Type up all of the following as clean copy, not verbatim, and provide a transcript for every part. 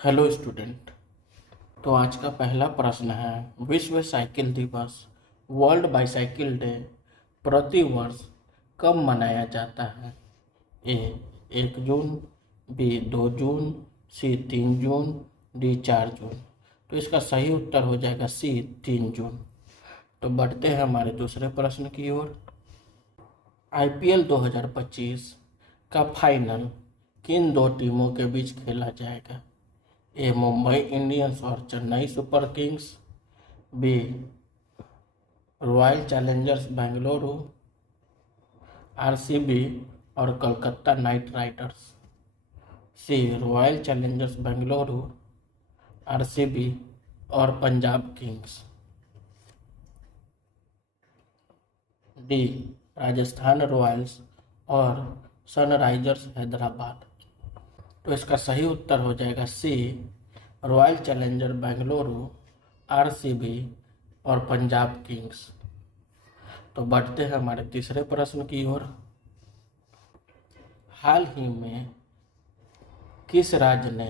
Hello student. तो आज का पहला प्रश्न है, विश्व साइकिल दिवस वर्ल्ड बाईसाइकिल डे प्रति वर्ष कब मनाया जाता है? ए 1 जून, बी 2 जून, सी 3 जून, डी 4 जून। तो इसका सही उत्तर हो जाएगा सी 3 जून। तो बढ़ते हैं हमारे दूसरे प्रश्न की ओर। आईपीएल 2025 का फाइनल किन दो टीमों के बीच खेला जाएगा? ए मुंबई इंडियंस और Chennai Super Kings, B Royal Challengers Bengaluru RCB और Kolkata Knight Riders, C Royal Challengers Bengaluru RCB और Punjab Kings, D Rajasthan Royals और सनराइजर्स हैदराबाद। तो इसका सही उत्तर हो जाएगा C Royal Challenger Bengaluru RCB और पंजाब किंग्स। तो बढ़ते हैं हमारे तीसरे प्रश्न की ओर। हाल ही में किस राज्य ने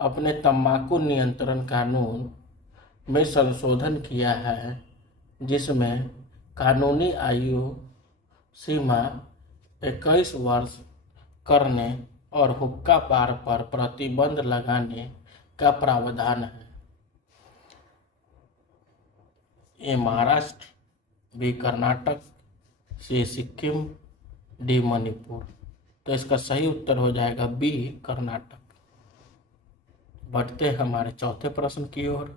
अपने तंबाकू नियंत्रण कानून में संशोधन किया है जिसमें कानूनी आयु सीमा 21 वर्ष करने और हुक्का बार पर प्रतिबंध लगाने का प्रावधान है? ए महाराष्ट्र, बी कर्नाटक, सी सिक्किम, डी मणिपुर। तो इसका सही उत्तर हो जाएगा बी कर्नाटक। बढ़ते हैं हमारे चौथे प्रश्न की ओर।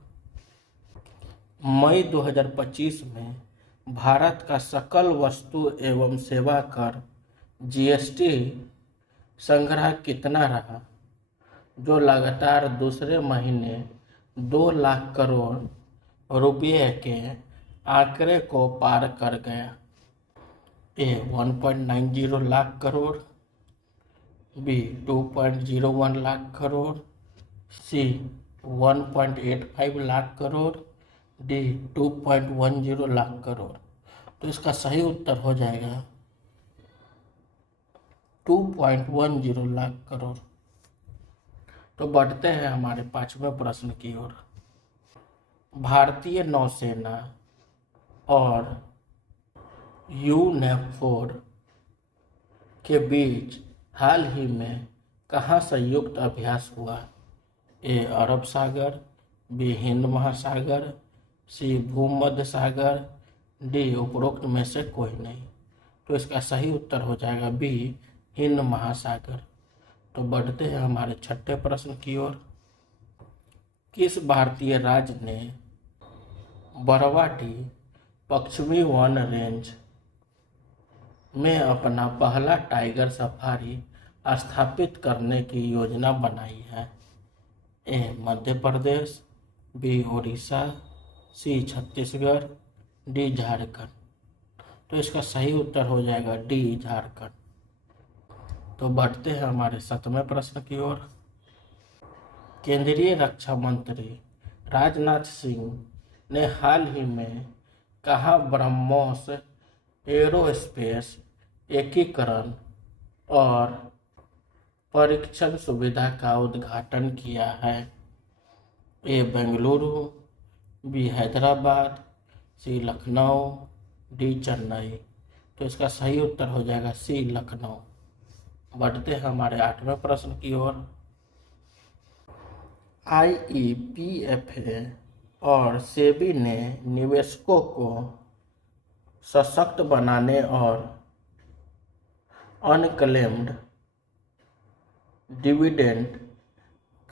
मई 2025 में भारत का सकल वस्तु एवं सेवा कर जीएसटी संग्रह कितना रहा, जो लगातार दूसरे महीने 2 लाख करोड़ रुपये के आंकड़े को पार कर गया? ए 1.90 लाख करोड़, बी 2.01 लाख करोड़, सी 1.85 लाख करोड़, डी 2.10 लाख करोड़। तो इसका सही उत्तर हो जाएगा 2.10 लाख करोड़। तो बढ़ते हैं हमारे पांचवें प्रश्न की ओर। भारतीय नौसेना और यूनेफोर के बीच हाल ही में कहाँ संयुक्त अभ्यास हुआ? ए अरब सागर, बी हिंद महासागर, सी भूमध्य सागर, डी उपरोक्त में से कोई नहीं। तो इसका सही उत्तर हो जाएगा बी हिंद महासागर। तो बढ़ते हैं हमारे छठे प्रश्न की ओर। किस भारतीय राज्य ने बरवाटी पश्चिमी वन रेंज में अपना पहला टाइगर सफारी स्थापित करने की योजना बनाई है? ए मध्य प्रदेश, बी उड़ीसा, सी छत्तीसगढ़, डी झारखंड। तो इसका सही उत्तर हो जाएगा डी झारखंड। तो बढ़ते हैं हमारे सातवें प्रश्न की ओर। केंद्रीय रक्षा मंत्री राजनाथ सिंह ने हाल ही में कहाँ ब्रह्मोस एरोस्पेस एकीकरण और परीक्षण सुविधा का उद्घाटन किया है? ए बेंगलुरु, बी हैदराबाद, सी लखनऊ, डी चेन्नई। तो इसका सही उत्तर हो जाएगा सी लखनऊ। बढ़ते हैं हमारे आठवें प्रश्न की ओर। आईईपीएफए और सेबी ने निवेशकों को सशक्त बनाने और अनक्लेम्ड डिविडेंड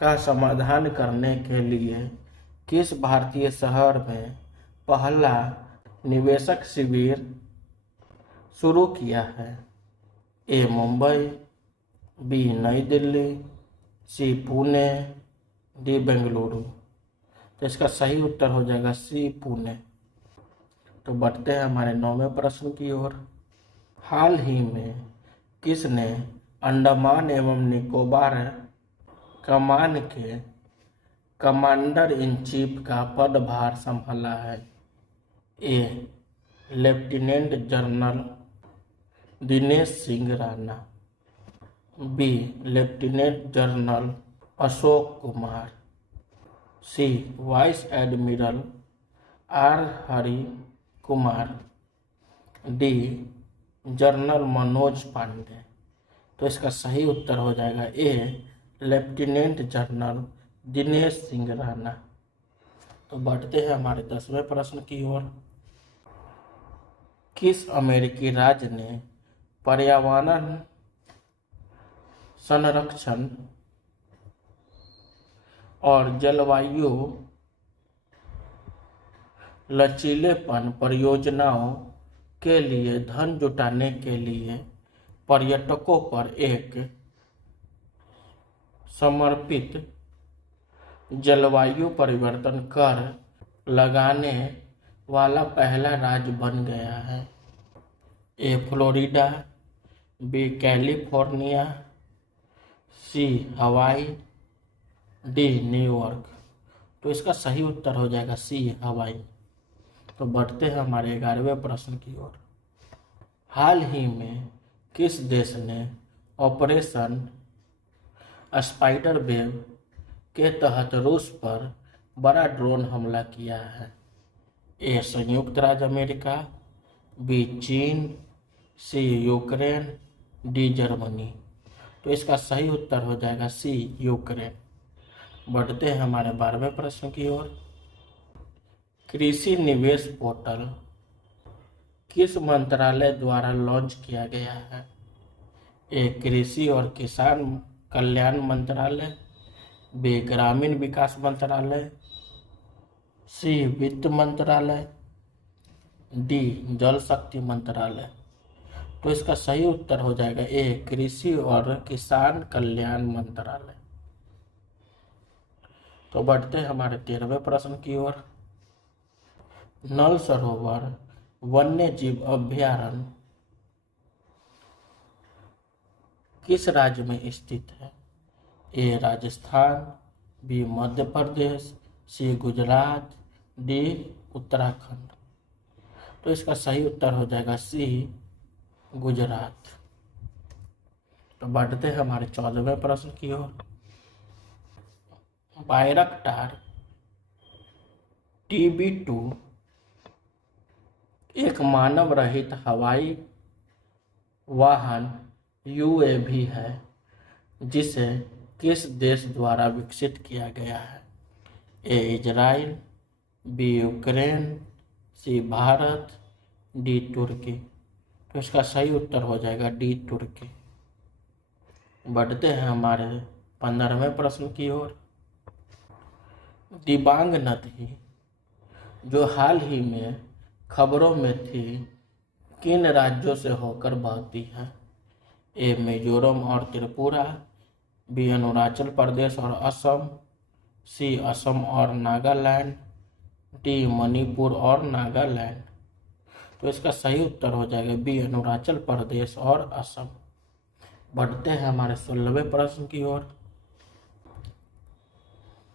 का समाधान करने के लिए किस भारतीय शहर में पहला निवेशक शिविर शुरू किया है? ए मुंबई, बी नई दिल्ली, सी पुणे, डी बेंगलुरु। तो इसका सही उत्तर हो जाएगा सी पुणे। तो बढ़ते हैं हमारे नौवें प्रश्न की ओर। हाल ही में किसने अंडमान एवं निकोबार कमान के कमांडर इन चीफ का पदभार संभाला है? A lieutenant general Dinesh Singh Rana, B lieutenant general Ashok Kumar. C vice admiral R Hari Kumar. D general Manoj Pande. तो इसका सही उत्तर हो जाएगा A lieutenant general Dinesh Singh Rana. तो बढ़ते हैं हमारे 10वें प्रश्न की ओर। किस अमेरिकी राज्य ने पर्यावरण संरक्षण और जलवायु लचीलेपन परियोजनाओं के लिए धन जुटाने के लिए पर्यटकों पर एक समर्पित जलवायु परिवर्तन कर लगाने वाला पहला राज्य बन गया है? ए फ्लोरिडा, बी कैलिफोर्निया, सी हवाई, डी न्यूयॉर्क। तो इसका सही उत्तर हो जाएगा सी हवाई। तो बढ़ते हैं हमारे 11वें प्रश्न की ओर। हाल ही में किस देश ने ऑपरेशन स्पाइडर वेब के तहत रूस पर बड़ा ड्रोन हमला किया है? ए संयुक्त राज्य अमेरिका, बी चीन, सी यूक्रेन, डी जर्मनी। तो इसका सही उत्तर हो जाएगा सी यूक्रेन। बढ़ते हैं हमारे 12वें प्रश्न की ओर। कृषि निवेश पोर्टल किस मंत्रालय द्वारा लॉन्च किया गया है? ए कृषि और किसान कल्याण मंत्रालय, बी ग्रामीण विकास मंत्रालय, सी वित्त मंत्रालय, डी जल शक्ति मंत्रालय। तो इसका सही उत्तर हो जाएगा ए कृषि और किसान कल्याण मंत्रालय। तो बढ़ते हैं हमारे 13वें प्रश्न की ओर। नल सरोवर वन्य जीव अभयारण्य किस राज्य में स्थित है? ए राजस्थान, बी मध्य प्रदेश, सी गुजरात, डी उत्तराखंड। तो इसका सही उत्तर हो जाएगा सी गुजरात। तो बढ़ते हैं हमारे 14वें प्रश्न की ओर। बायरक्टार TB2 एक मानव रहित हवाई वाहन UAV है जिसे किस देश द्वारा विकसित किया गया है? ए इजराइल, बी यूक्रेन, सी भारत, डी तुर्की। तो इसका सही उत्तर हो जाएगा डी तुर्की। बढ़ते हैं हमारे 15वें प्रश्न की ओर। दिबांग नदी जो हाल ही में खबरों में थी किन राज्यों से होकर बहती है? ए मिजोरम और त्रिपुरा, बी अरुणाचल प्रदेश और असम, सी असम और नागालैंड, डी मणिपुर और नागालैंड। तो इसका सही उत्तर हो जाएगा बी अरुणाचल प्रदेश और असम। बढ़ते हैं हमारे 16वें प्रश्न की ओर।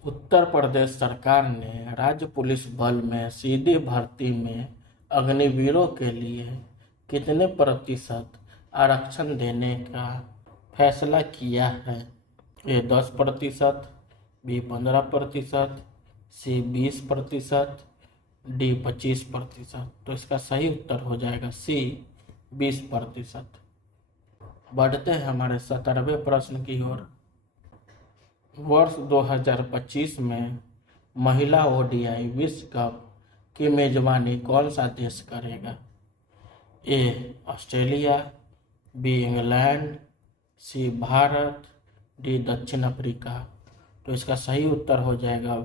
उत्तर प्रदेश सरकार ने राज्य पुलिस बल में सीधी भर्ती में अग्निवीरों के लिए कितने प्रतिशत आरक्षण देने का फैसला किया है? ए 10%, बी 15%, सी 20%, डी 25%। तो इसका सही उत्तर हो जाएगा सी 20%। बढ़ते हैं हमारे 17वें प्रश्न की ओर। वर्ष 2025 में महिला ODI विश्व कप की मेजबानी कौन सा देश करेगा? A Australia, B England, C Bharat, D दक्षिण अफ्रीका। तो इसका सही उत्तर हो जाएगा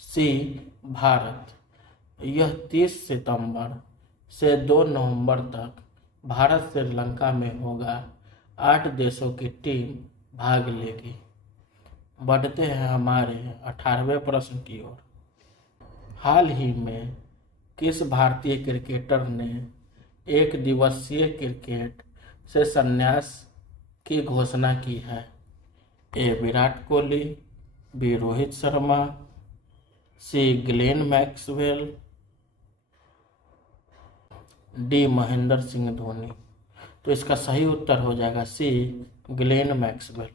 सी भारत। यह 30 सितंबर से 2 नवंबर तक भारत श्रीलंका में होगा। 8 देशों की टीम भाग लेगी। बढ़ते हैं हमारे 18वें प्रश्न की ओर। हाल ही में किस भारतीय क्रिकेटर ने एक दिवसीय क्रिकेट से संन्यास की घोषणा की है? A Virat Kohli, B Rohit Sharma, C Glenn Maxwell, D Mahendra Singh Dhoni. तो इसका सही उत्तर हो जाएगा सी ग्लेन मैक्सवेल।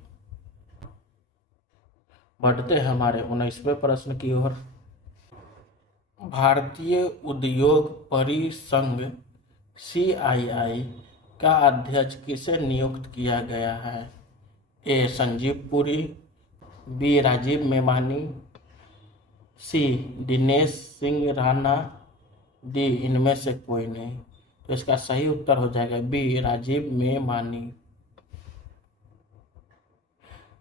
बढ़ते हैं हमारे 19वें प्रश्न की ओर। भारतीय उद्योग परिसंघ CII का अध्यक्ष किसे नियुक्त किया गया है? ए. संजीव पुरी, बी. राजीव मेवानी, सी. दिनेश सिंह राणा, डी. इनमें से कोई नहीं। तो इसका सही उत्तर हो जाएगा बी. राजीव मेवानी।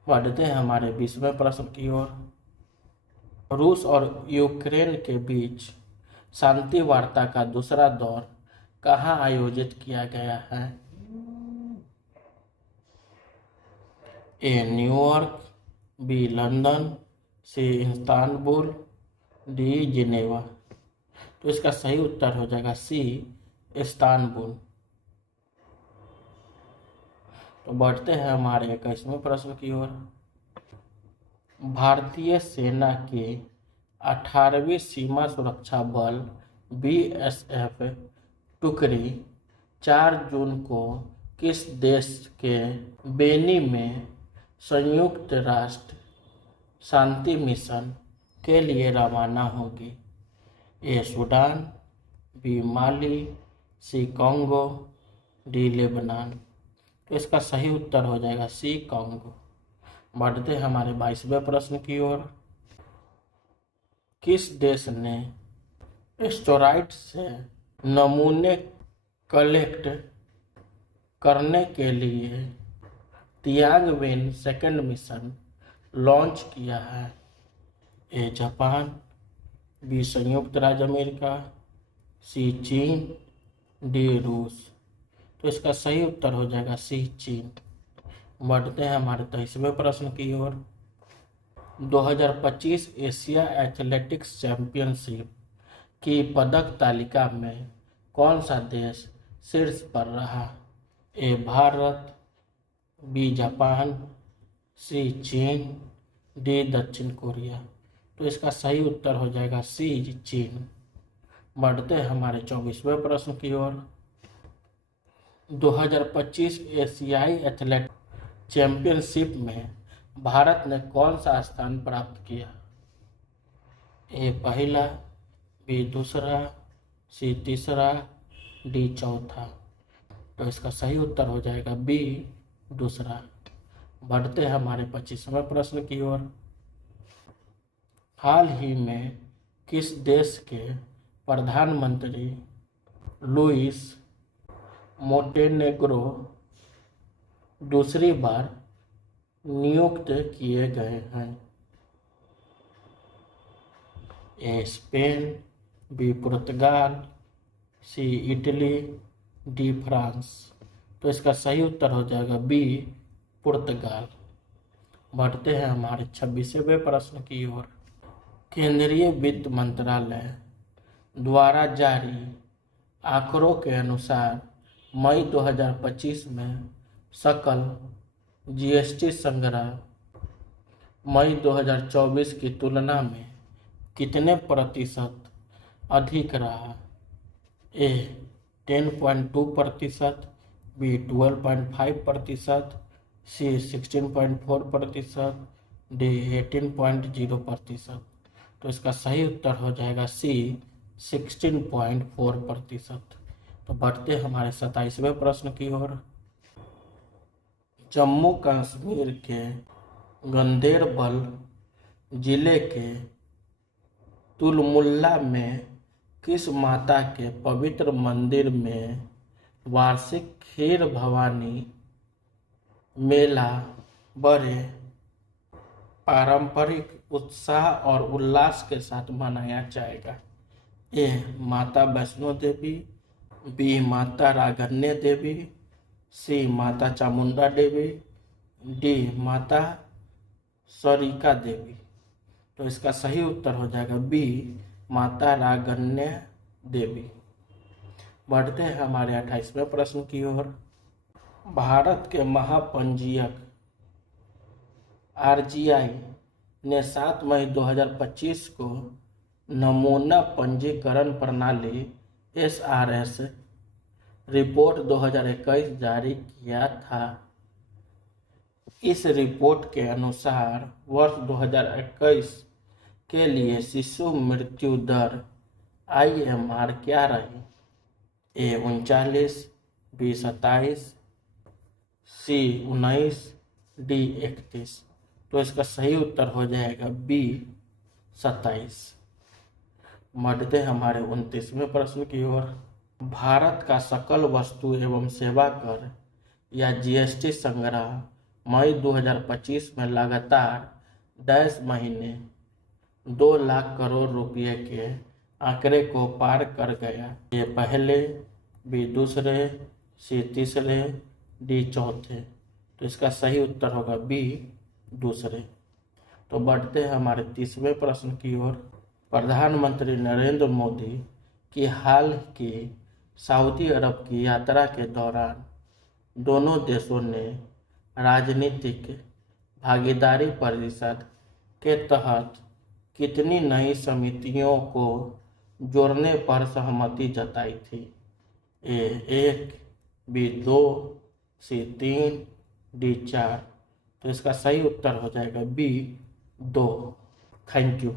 बढ़ते हैं हमारे 20वें प्रश्न की ओर। रूस और यूक्रेन के बीच शांति वार्ता का दूसरा दौर कहाँ आयोजित किया गया है? A. New York, B. London, C. Istanbul, D. Geneva. तो इसका सही उत्तर हो जाएगा सी. इस्तांबुल। तो बढ़ते हैं हमारे 21वें प्रश्न की ओर। भारतीय सेना के 18वीं सीमा सुरक्षा बल BSF टुकड़ी 4 जून को किस देश के बेनी में संयुक्त राष्ट्र शांति मिशन के लिए रवाना होगी? A. Sudan, B. Mali, C. Congo, D. Lebanon. तो इसका सही उत्तर हो जाएगा सी. कांगो। बढ़ते हैं हमारे 22वें प्रश्न की ओर। किस देश ने एस्टेरॉयड से नमूने कलेक्ट करने के लिए तियांगवेन सेकंड मिशन लॉन्च किया है? ए. Japan, B. संयुक्त राज्य अमेरिका, सी. चीन, डी. रूस। तो इसका सही उत्तर हो जाएगा सी. चीन। बढ़ते हैं हमारे 23वें प्रश्न की ओर। 2025 एशिया एथलेटिक्स चैंपियनशिप की पदक तालिका में कौन सा देश शीर्ष पर रहा? ए. भारत, बी. जापान, सी. चीन, डी. दक्षिण कोरिया। तो इसका सही उत्तर हो जाएगा सी. चीन। बढ़ते हैं हमारे 24वें प्रश्न की ओर। 2025 एशियाई एथलेटिक्स चैंपियनशिप में भारत ने कौन सा स्थान प्राप्त किया? ए. पहला, बी. दूसरा, सी. तीसरा, डी. चौथा। तो इसका सही उत्तर हो जाएगा बी. दूसरा। बढ़ते हैं हमारे 25वें प्रश्न की ओर। हाल ही में किस देश के प्रधानमंत्री लुइस मोंटेनेग्रो दूसरी बार नियुक्त किए गए हैं? A. Spain, B. Portugal, C. Italy, D. France. तो इसका सही उत्तर हो जाएगा बी. पुर्तगाल। बढ़ते हैं हमारे 26वें प्रश्न की ओर। केंद्रीय वित्त मंत्रालय द्वारा जारी आंकड़ों के अनुसार मई 2025 में सकल GST संग्रह मई 2024 की तुलना में कितने प्रतिशत अधिक रहा? ए. 10.2%, बी. 12.5%, सी. 16.4%, डी. 18.0%। तो इसका सही उत्तर हो जाएगा सी. 16.4%। तो बढ़ते हमारे 27वें प्रश्न की ओर। जम्मू कश्मीर के गंदेरबल जिले के तुलमुल्ला में किस माता के पवित्र मंदिर में वार्षिक खीर भवानी मेला बड़े पारंपरिक उत्साह और उल्लास के साथ मनाया जाएगा? ए. माता वैष्णो देवी, बी. माता रागन्य देवी, सी. माता चामुंडा देवी, डी. माता सरिका देवी। तो इसका सही उत्तर हो जाएगा बी. माता रागन्य देवी। बढ़ते हैं हमारे 28वें प्रश्न की ओर। भारत के महापंजीयक RGI ने 7 मई 2025 को नमूना पंजीकरण प्रणाली SRS रिपोर्ट 2021 जारी किया था। इस रिपोर्ट के अनुसार वर्ष 2021 के लिए शिशु मृत्यु दर IMR क्या रही? A 39, B 27, C 19, D 31। तो इसका सही उत्तर हो जाएगा B 27। बढ़ते हमारे 29वें प्रश्न की ओर। भारत का सकल वस्तु एवं सेवा कर या GST संग्रह मई 2025 में लगातार 10 महीने 2 लाख करोड़ रुपए के आंकड़े को पार कर गया। ये पहले, B दूसरे, C तीसरे, D चौथे। तो इसका सही उत्तर होगा B दूसरे। तो बढ़ते हैं हमारे 30वें प्रश्न की ओर। प्रधानमंत्री नरेंद्र मोदी की हाल की सऊदी अरब की यात्रा के दौरान दोनों देशों ने राजनीतिक भागीदारी परिषद के तहत कितनी नई समितियों को जोड़ने पर सहमति जताई थी? A 1, B 2, C 3, D 4। तो इसका सही उत्तर हो जाएगा B 2। Thank you.